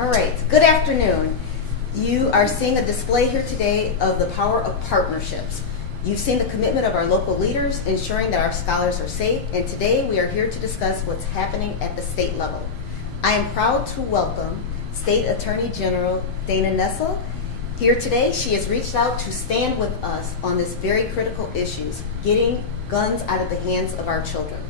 All right, good afternoon. You are seeing a display here today of the power of partnerships. You've seen the commitment of our local leaders ensuring that our scholars are safe, and today we are here to discuss what's happening at the state level. I am proud to welcome State Attorney General Dana Nessel. Here today, she has reached out to stand with us on this very critical issue, getting guns out of the hands of our children.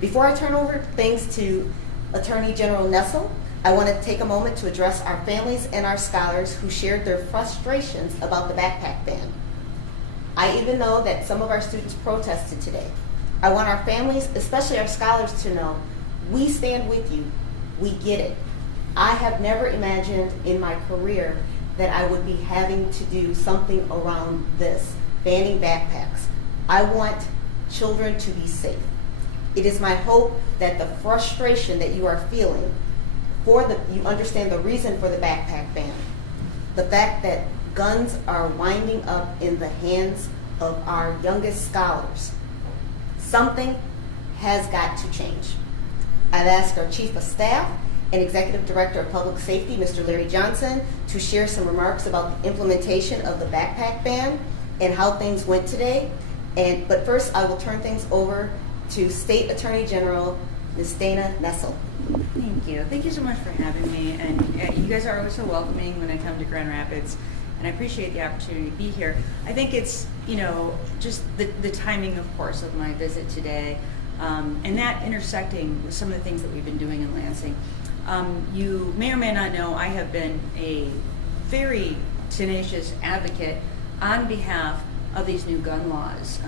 Before I turn over things to Attorney General Nessel, I want to take a moment to address our families and our scholars who shared their frustrations about the backpack ban. I even know that some of our students protested today. I want our families, especially our scholars, to know we stand with you. We get it. I have never imagined in my career that I would be having to do something around this, banning backpacks. I want children to be safe. It is my hope that the frustration that you are feeling you understand the reason for the backpack ban. The fact that guns are winding up in the hands of our youngest scholars. Something has got to change. I've asked our Chief of Staff and Executive Director of Public Safety, Mr. Larry Johnson, to share some remarks about the implementation of the backpack ban and how things went today. But first, I will turn things over to State Attorney General Ms. Dana Nessel. Thank you. Thank you so much for having me. And you guys are always so welcoming when I come to Grand Rapids, and I appreciate the opportunity to be here. I think it's, just the timing, of course, of my visit today, and that intersecting with some of the things that we've been doing in Lansing. You may or may not know I have been a very tenacious advocate on behalf of these new gun laws,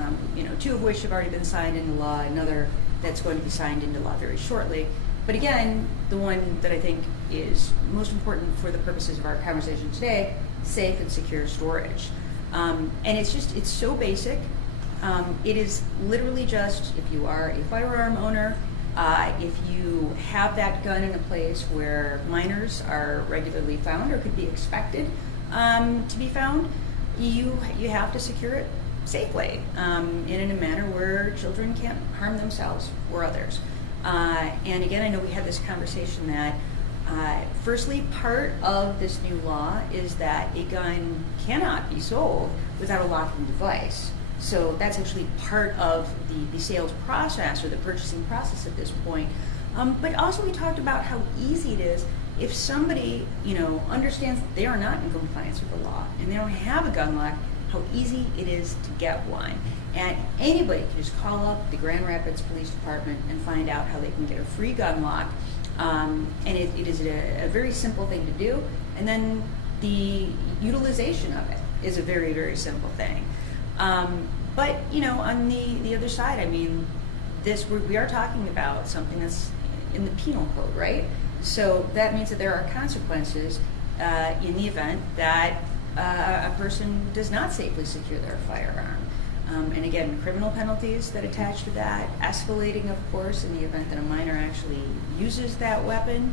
two of which have already been signed into law, another that's going to be signed into law very shortly. But again, the one that I think is most important for the purposes of our conversation today, safe and secure storage. And it's so basic. It is literally just, if you are a firearm owner, if you have that gun in a place where minors are regularly found or could be expected to be found, you have to secure it safely in a manner where children can't harm themselves or others. And again, I know we had this conversation that firstly, part of this new law is that a gun cannot be sold without a locking device. So that's actually part of the sales process or the purchasing process at this point. But also we talked about how easy it is if somebody understands that they are not in compliance with the law and they don't have a gun lock, how easy it is to get one. And anybody can just call up the Grand Rapids Police Department and find out how they can get a free gun lock. And it is a very simple thing to do. And then the utilization of it is a very, very simple thing. But on the other side, I mean, we are talking about something that's in the penal code, right? So that means that there are consequences in the event that a person does not safely secure their firearm. And again, criminal penalties that attach to that, escalating, of course, in the event that a minor actually uses that weapon.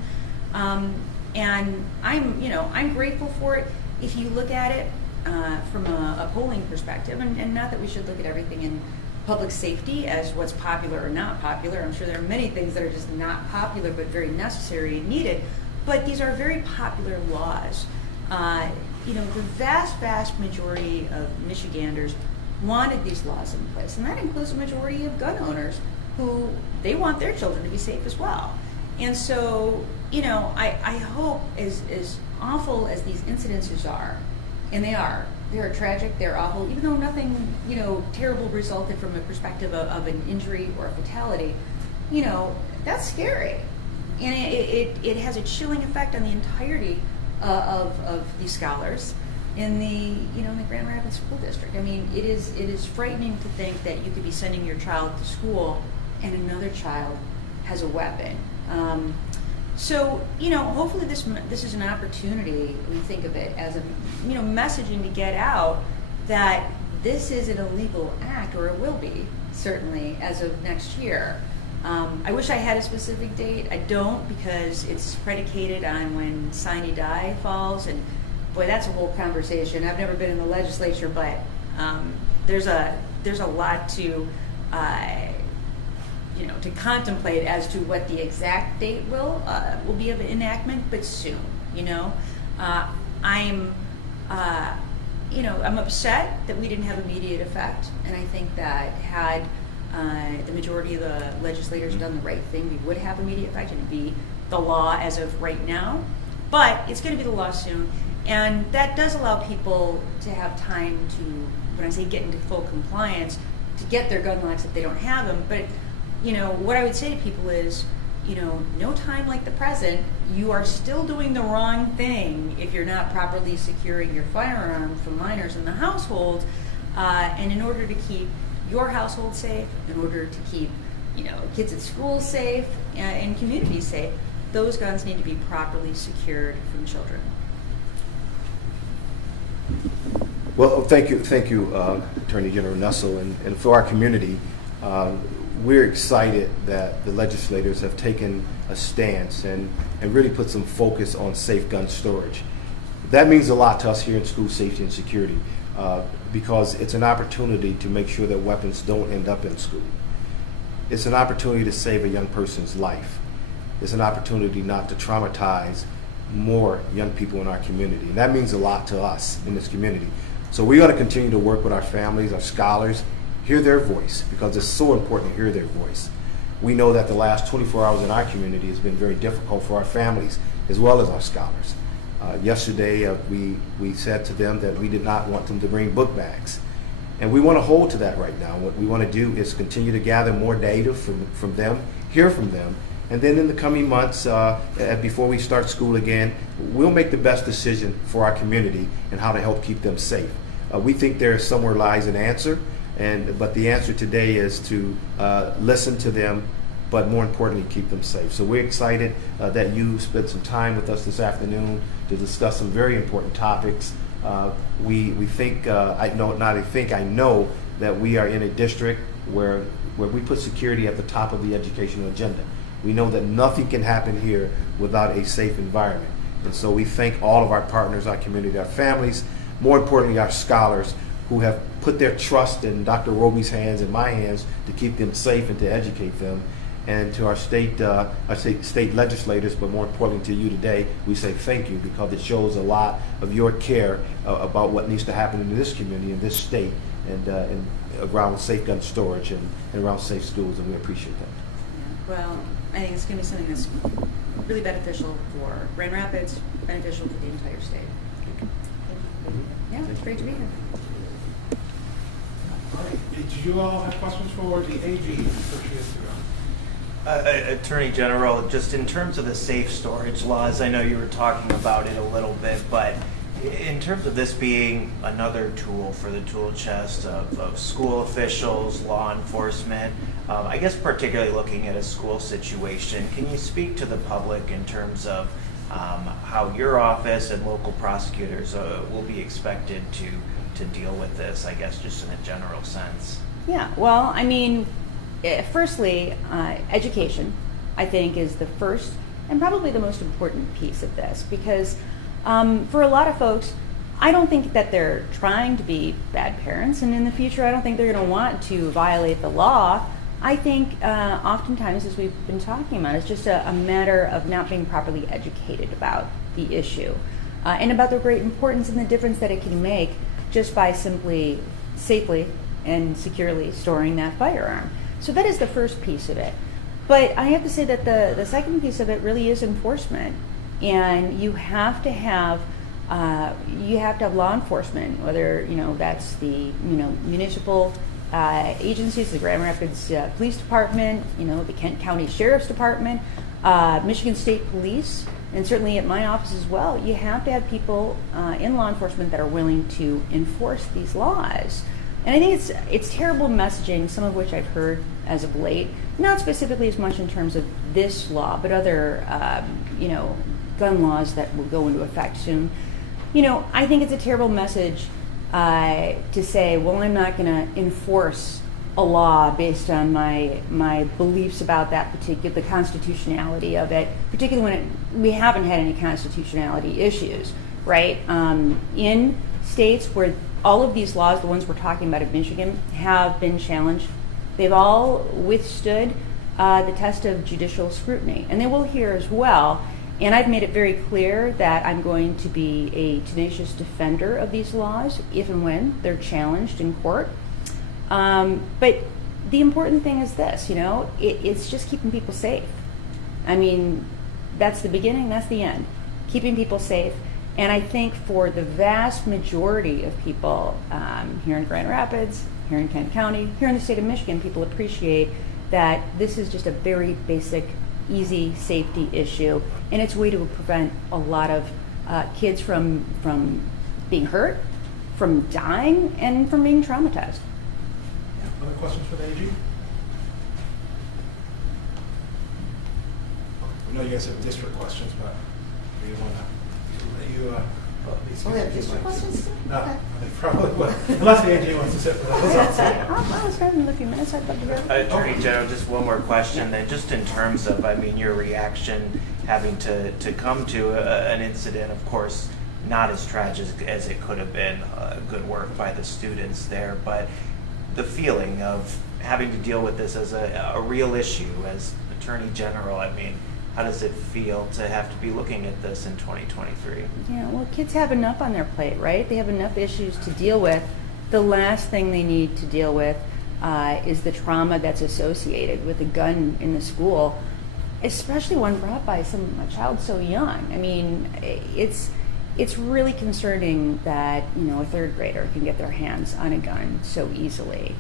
And I'm grateful for it. If you look at it from a polling perspective, and not that we should look at everything in public safety as what's popular or not popular. I'm sure there are many things that are just not popular but very necessary and needed. But these are very popular laws. The vast majority of Michiganders wanted these laws in place, and that includes a majority of gun owners who they want their children to be safe as well. And so, I hope as awful as these incidences are, and they're tragic, they're awful, even though nothing, terrible resulted from a perspective of an injury or a fatality, that's scary. And it has a chilling effect on the entirety of these scholars in the Grand Rapids School District. I mean, it is frightening to think that you could be sending your child to school and another child has a weapon. So hopefully this is an opportunity. We think of it as a messaging to get out that this is an illegal act, or it will be certainly as of next year. I wish I had a specific date. I don't, because it's predicated on when sine die falls, and boy, that's a whole conversation. I've never been in the legislature, but there's a lot to to contemplate as to what the exact date will be of enactment, but soon. You know, I'm I'm upset that we didn't have immediate effect, and I think that had the majority of the legislators done the right thing, we would have immediate effect, and it'd be the law as of right now. But it's going to be the law soon, and that does allow people to have time to, when I say get into full compliance, to get their gun laws if they don't have them. But what I would say to people is, no time like the present. You are still doing the wrong thing if you're not properly securing your firearm for minors in the household. And in order to keep your household safe, in order to keep kids at school safe and communities safe, those guns need to be properly secured from children. Well, thank you, Attorney General Nessel, and for our community. We're excited that the legislators have taken a stance and really put some focus on safe gun storage. That means a lot to us here in school safety and security because it's an opportunity to make sure that weapons don't end up in school. It's an opportunity to save a young person's life. It's an opportunity not to traumatize more young people in our community. And that means a lot to us in this community. So we ought to continue to work with our families, our scholars, hear their voice, because it's so important to hear their voice. We know that the last 24 hours in our community has been very difficult for our families as well as our scholars. Yesterday, we said to them that we did not want them to bring book bags. And we want to hold to that right now. What we want to do is continue to gather more data from them, hear from them, and then in the coming months, before we start school again, we'll make the best decision for our community and how to help keep them safe. We think there somewhere lies an answer, but the answer today is to listen to them, but more importantly, keep them safe. So we're excited that you spent some time with us this afternoon to discuss some very important topics. We think, I know that we are in a district where we put security at the top of the educational agenda. We know that nothing can happen here without a safe environment. And so we thank all of our partners, our community, our families, more importantly, our scholars who have put their trust in Dr. Roby's hands and my hands to keep them safe and to educate them. And to our state legislators, but more importantly to you today, we say thank you because it shows a lot of your care about what needs to happen in this community, in this state, and around safe gun storage and around safe schools, and we appreciate that. Well, I think it's going to be something that's really beneficial for Grand Rapids, beneficial for the entire state. Yeah, it's great to be here. All right. Did you all have questions for the AG before she gets to go? Attorney General, just in terms of the safe storage laws, I know you were talking about it a little bit, but in terms of this being another tool for the tool chest of school officials, law enforcement, I guess particularly looking at a school situation, can you speak to the public in terms of how your office and local prosecutors will be expected to deal with this, I guess, just in a general sense? Yeah, well, I mean, firstly, education, I think, is the first and probably the most important piece of this because for a lot of folks, I don't think that they're trying to be bad parents, and in the future, I don't think they're going to want to violate the law. I think oftentimes, as we've been talking about, it's just a matter of not being properly educated about the issue and about the great importance and the difference that it can make just by simply safely and securely storing that firearm. So that is the first piece of it. But I have to say that the second piece of it really is enforcement. And you have to have law enforcement, whether that's the municipal agencies, the Grand Rapids Police Department, the Kent County Sheriff's Department, Michigan State Police, and certainly at my office as well. You have to have people in law enforcement that are willing to enforce these laws. And I think it's terrible messaging, some of which I've heard as of late, not specifically as much in terms of this law, but other gun laws that will go into effect soon. I think it's a terrible message to say, well, I'm not going to enforce a law based on my beliefs about that the constitutionality of it, particularly when we haven't had any constitutionality issues, right? In states where all of these laws, the ones we're talking about in Michigan, have been challenged, they've all withstood the test of judicial scrutiny, and they will here as well. And I've made it very clear that I'm going to be a tenacious defender of these laws if and when they're challenged in court. But the important thing is this, it's just keeping people safe. I mean, that's the beginning, that's the end. Keeping people safe. And I think for the vast majority of people here in Grand Rapids, here in Kent County, here in the state of Michigan, people appreciate that this is just a very basic, easy safety issue, and it's a way to prevent a lot of kids from being hurt, from dying, and from being traumatized. Other questions for the AG? I know you guys have district questions, but we want to let you. Oh, we have district questions too? No, Okay. I think probably will. Unless the AG wants to sit with us. Well, let's have a few minutes. I'd love to hear. Attorney General, just one more question, and just in terms of, your reaction having to come to an incident, of course, not as tragic as it could have been, good work by the students there, but the feeling of having to deal with this as a real issue as Attorney General, how does it feel to have to be looking at this in 2023? Yeah, well, kids have enough on their plate, right? They have enough issues to deal with. The last thing they need to deal with is the trauma that's associated with a gun in the school, especially one brought by a child so young. It's really concerning that a third grader can get their hands on a gun so easily.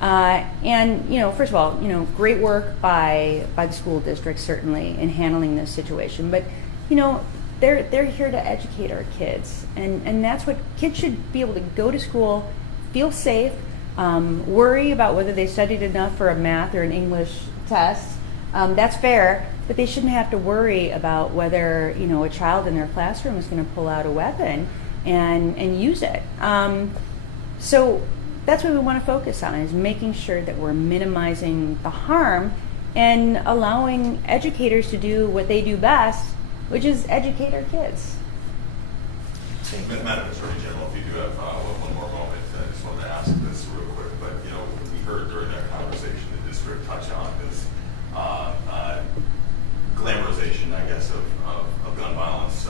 First of all, great work by the school district certainly in handling this situation. But, they're here to educate our kids, and that's what kids should be able to go to school, feel safe, worry about whether they studied enough for a math or an English test. That's fair, but they shouldn't have to worry about whether a child in their classroom is going to pull out a weapon and use it. So that's what we want to focus on, is making sure that we're minimizing the harm and allowing educators to do what they do best, which is educate our kids. Madam Attorney General, if you do have one more moment, I just wanted to ask this real quick, but we heard during that conversation the district touch on this glamorization, I guess, of gun violence,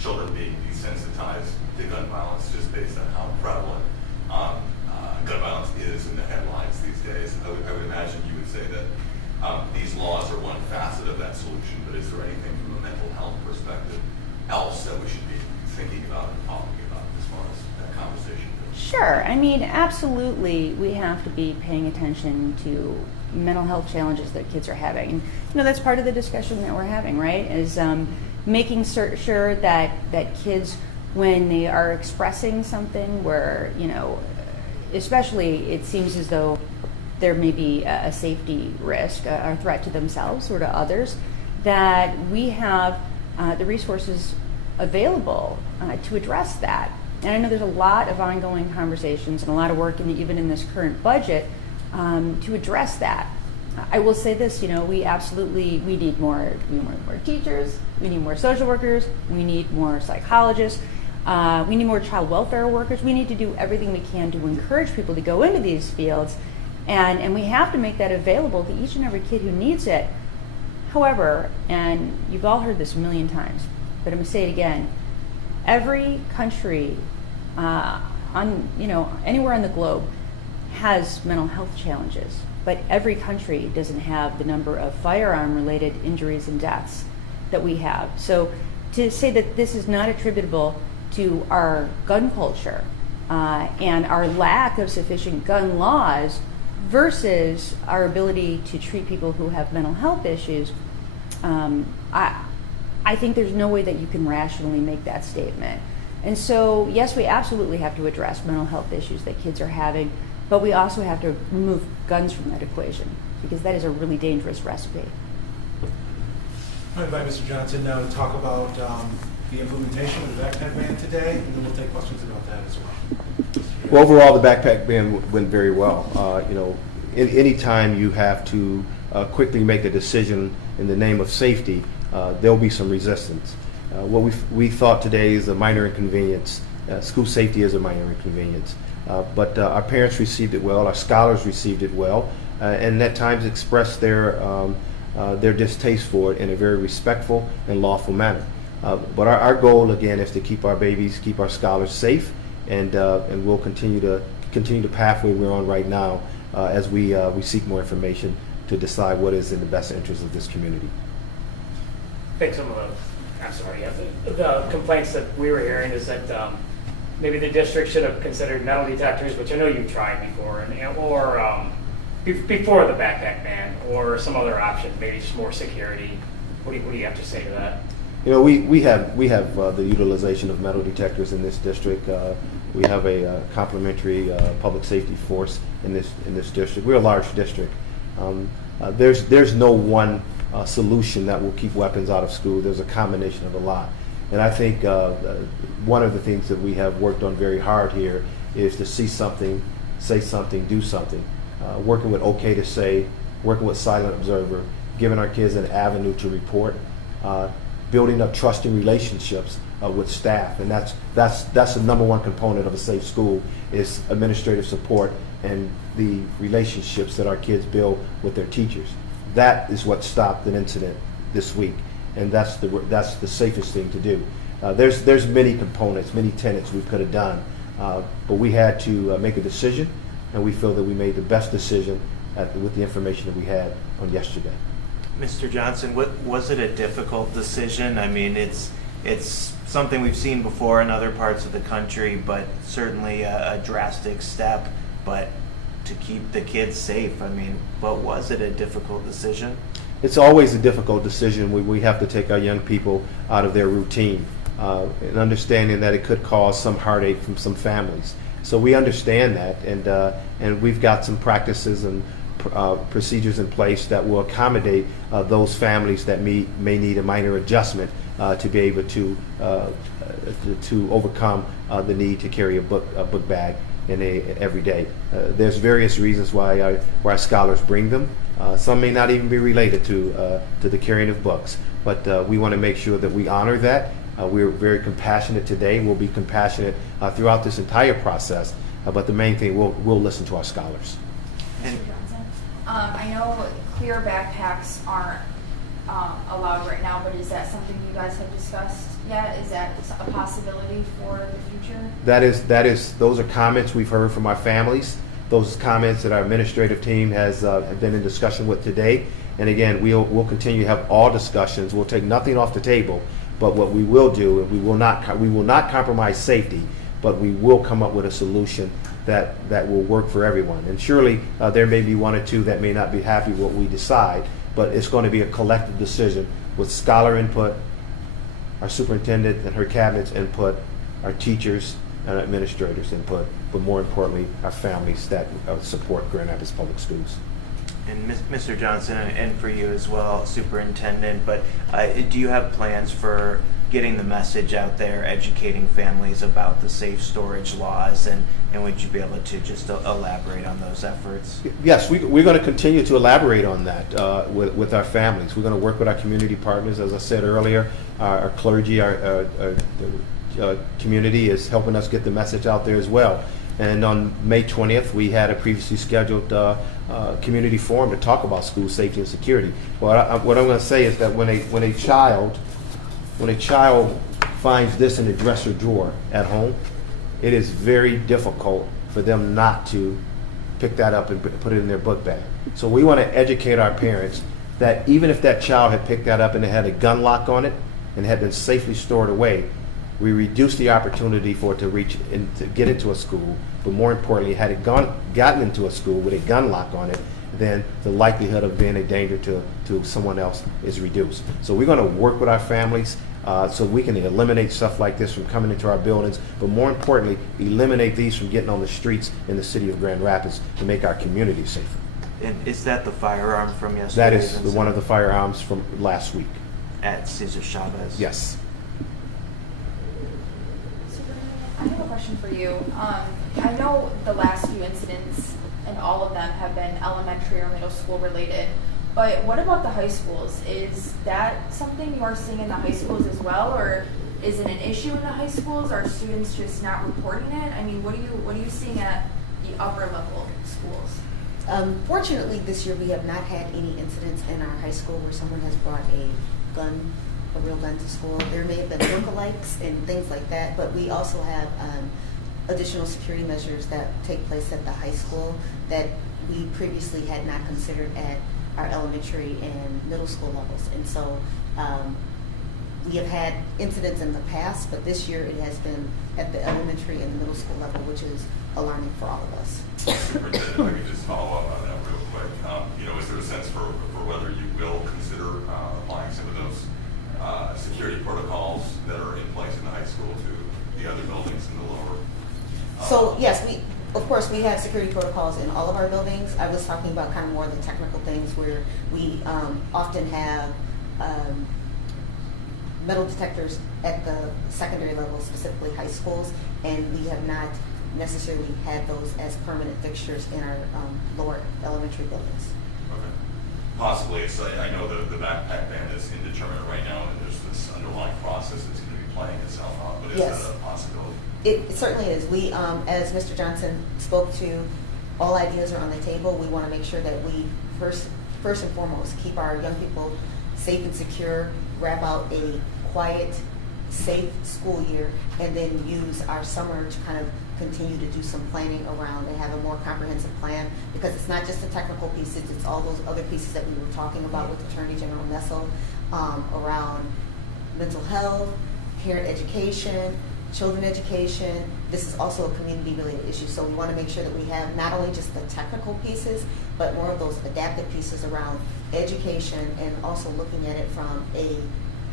children being desensitized to gun violence just based on how prevalent gun violence is in the headlines these days. I would imagine you would say that these laws are one facet of that solution, but is there anything from a mental health perspective else that we should be thinking about and talking about as far as that conversation goes? Sure. Absolutely, we have to be paying attention to mental health challenges that kids are having. And, that's part of the discussion that we're having, right, is making sure that kids, when they are expressing something where, especially it seems as though there may be a safety risk, a threat to themselves or to others, that we have the resources available to address that. And I know there's a lot of ongoing conversations and a lot of work, even in this current budget, to address that. I will say this, we need more teachers, we need more social workers, we need more psychologists, we need more child welfare workers. We need to do everything we can to encourage people to go into these fields, and we have to make that available to each and every kid who needs it. However, and you've all heard this a million times, but I'm going to say it again, every country anywhere on the globe has mental health challenges, but every country doesn't have the number of firearm-related injuries and deaths that we have. So to say that this is not attributable to our gun culture and our lack of sufficient gun laws versus our ability to treat people who have mental health issues, I think there's no way that you can rationally make that statement. And so, yes, we absolutely have to address mental health issues that kids are having, but we also have to remove guns from that equation, because that is a really dangerous recipe. I invite Mr. Johnson now to talk about the implementation of the backpack ban today, and then we'll take questions about that as well. Well, overall, the backpack ban went very well. Any time you have to quickly make a decision in the name of safety, there'll be some resistance. What we thought today is a minor inconvenience. School safety is a minor inconvenience. But our parents received it well, our scholars received it well, and at times expressed their their distaste for it in a very respectful and lawful manner. But our goal again is to keep our babies, keep our scholars safe, and we'll continue the pathway we're on right now as we seek more information to decide what is in the best interest of this community. I think some of the complaints that we were hearing is that maybe the district should have considered metal detectors, which I know you've tried before, or before the backpack ban, or some other option, maybe just more security. What do you have to say to that? You know, we have the utilization of metal detectors in this district. We have a complementary public safety force in this district. We're a large district. There's no one solution that will keep weapons out of school. There's a combination of a lot. And I think one of the things that we have worked on very hard here is to see something, say something, do something. Working with OK to Say, working with Silent Observer, giving our kids an avenue to report, building up trusting relationships with staff. And that's the number one component of a safe school is administrative support and the relationships that our kids build with their teachers. That is what stopped an incident this week, and that's the safest thing to do. There's many components, many tenets we could have done, but we had to make a decision, and we feel that we made the best decision with the information that we had on yesterday. Mr. Johnson, was it a difficult decision? I mean, it's something we've seen before in other parts of the country, but certainly a drastic step. But to keep the kids safe, I mean, but was it a difficult decision? It's always a difficult decision. We have to take our young people out of their routine, and understanding that it could cause some heartache from some families. So we understand that, and we've got some practices and procedures in place that will accommodate those families that may need a minor adjustment to be able to overcome the need to carry a book bag every day. There's various reasons why our scholars bring them. Some may not even be related to the carrying of books, but we want to make sure that we honor that. We're very compassionate today. We'll be compassionate throughout this entire process, but the main thing, we'll listen to our scholars. Mr. Johnson, I know clear backpacks aren't allowed right now, but is that something you guys have discussed yet? Is that a possibility for the future? Those are comments we've heard from our families. Those comments that our administrative team has been in discussion with today. And again, we'll continue to have all discussions. We'll take nothing off the table, but what we will do, and we will not compromise safety, but we will come up with a solution that will work for everyone. And surely there may be one or two that may not be happy with what we decide, but it's going to be a collective decision with scholar input, our superintendent and her cabinet's input, our teachers and administrators' input, but more importantly, our families that support Grand Rapids Public Schools. And Mr. Johnson, and for you as well, Superintendent, but do you have plans for getting the message out there, educating families about the safe storage laws, and would you be able to just elaborate on those efforts? Yes, we're going to continue to elaborate on that with our families. We're going to work with our community partners. As I said earlier, our clergy, our community is helping us get the message out there as well. And on May 20th, we had a previously scheduled community forum to talk about school safety and security. What I'm going to say is that when a child finds this in the dresser drawer at home, it is very difficult for them not to pick that up and put it in their book bag. So we want to educate our parents that even if that child had picked that up and it had a gun lock on it and had been safely stored away, we reduce the opportunity for it to get into a school, but more importantly, had it gotten into a school with a gun lock on it, then the likelihood of being a danger to someone else is reduced. So we're going to work with our families so we can eliminate stuff like this from coming into our buildings, but more importantly, eliminate these from getting on the streets in the city of Grand Rapids to make our community safer. And is that the firearm from yesterday? That is one of the firearms from last week. At Cesar Chavez? Yes. I have a question for you. I know the last few incidents, and all of them have been elementary or middle school related, but what about the high schools? Is that something you are seeing in the high schools as well, or is it an issue in the high schools? Are students just not reporting it? I mean, what are you seeing at the upper level schools? Fortunately, this year we have not had any incidents in our high school where someone has brought a real gun to school. There may have been lookalikes and things like that, but we also have additional security measures that take place at the high school that we previously had not considered at our elementary and middle school levels. And so we have had incidents in the past, but this year it has been at the elementary and the middle school level, which is alarming for all of us. Superintendent, if I could just follow up on that real quick. Is there a sense for whether you will consider applying some of those security protocols that are in place in the high school to the other buildings in the lower? So yes, of course we have security protocols in all of our buildings. I was talking about kind of more of the technical things where we often have metal detectors at the secondary level, specifically high schools, and we have not necessarily had those as permanent fixtures in our lower elementary buildings. Okay. Possibly, I know the backpack ban is indeterminate right now, and there's this underlying process that's going to be playing itself out, but is Yes. that a possibility? It certainly is. We, as Mr. Johnson spoke to, all ideas are on the table. We want to make sure that we first and foremost keep our young people safe and secure, wrap out a quiet, safe school year, and then use our summer to kind of continue to do some planning around and have a more comprehensive plan, because it's not just the technical pieces, it's all those other pieces that we were talking about with Attorney General Nessel around mental health, parent education, children education. This is also a community-related issue, so we want to make sure that we have not only just the technical pieces, but more of those adaptive pieces around education, and also looking at it from a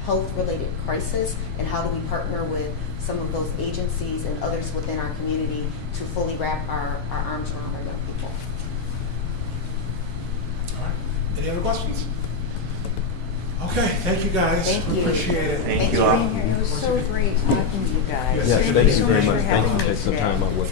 health-related crisis, and how do we partner with some of those agencies and others within our community to fully wrap our arms around our young people. All right. Any other questions? Okay, thank you guys. Thank We you. appreciate it. Thank Thanks you for all. being here. It was so great talking to you guys. Yes, Yes, thank you so very for much. having Thank you for me taking some today. time out with